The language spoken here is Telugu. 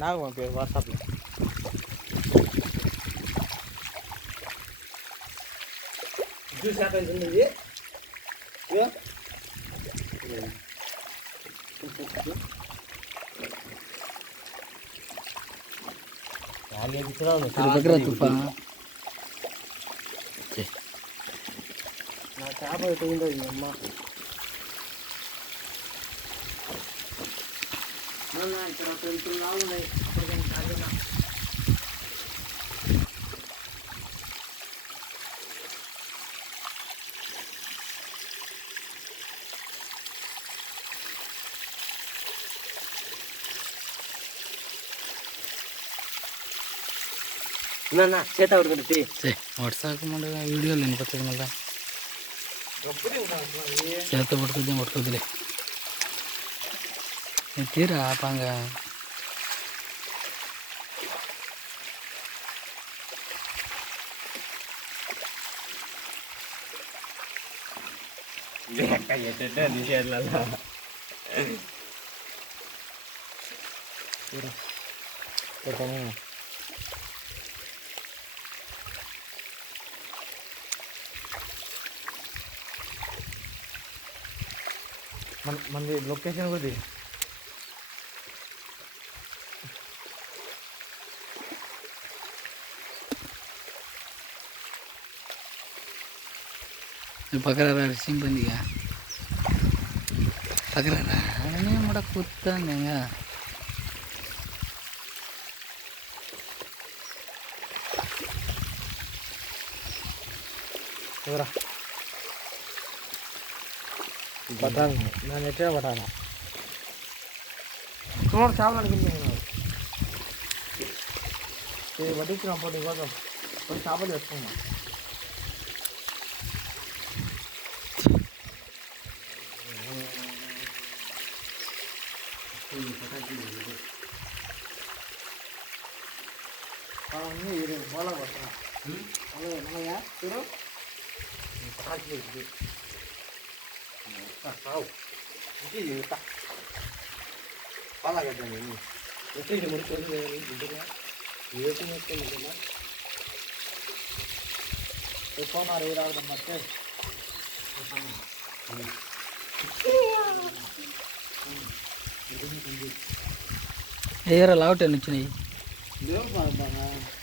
நாகமா பேர் வாட்ஸ்அப்பில் ஜூஸ் ஆட்டம் சொன்னது நான் சாப்பாடு அம்மா ఇక్కడ పెంపుల్లా ఉన్నాయి చేత ఉడకటి వాట్సాప్ వీడియోలు వినిపించదు మళ్ళీ చేత పడుతుందిలే తీరా ఆపాంగ మంది లొకేషన్ కూడా పక్కరా సింపందిగా పక్కరా ముడ కూర్తాంగా ఎవరా పట్టాను నేను ఎట్లా పట్టాను చూడండి చేపలు అనిపించుకున్నాను వడ్డించిన పోటీ కోసం కొన్ని చేపలు తెచ్చుకున్నాను బాగా పడుతున్నా మనయ్యా చూడు పాలగడ్డ ముడిపోతుంది ఎక్కువ మరి రావడం బట్టే ఏరా లావుట్ అని వచ్చినాయి దేవుడు